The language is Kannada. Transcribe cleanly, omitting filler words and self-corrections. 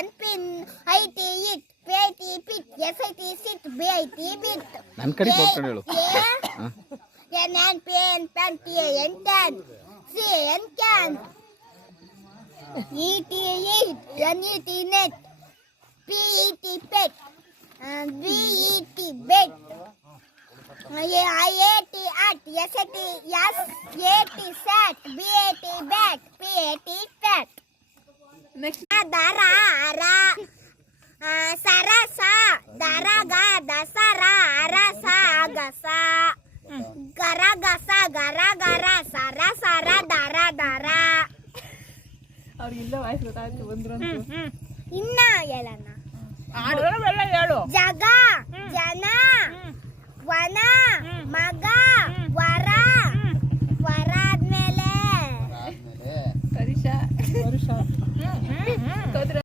NP IT it PIT pit SIT sit BIT bit ನನ್ನ ಕಡೆ ಕೊಡ್ಕೊಂಡು ಹೇಳು. NN PN pen TN tan CN can ET eat NET net PET pet BET bet IAT at SAT SAT sat BAT bat PAT pet next dara ara sarasa daraga dasara arasa agasa garagasa garagara sara sara dara dara ಅವ್ರಿಗಿಲ್ಲ ವಾಯ್ಸ್ ಗೊತ್ತಾಗುತ್ತೆ ಬಂದ್ರು ಇನ್ನ ಹೇಳಣ್ಣ ಆಡೋವೆಲ್ಲ ಹೇಳು. ಜಗ ಜನ ವನ ಮಗ ವರ ವರ ಆದ್ಮೇಲೆ ಕರಿಷ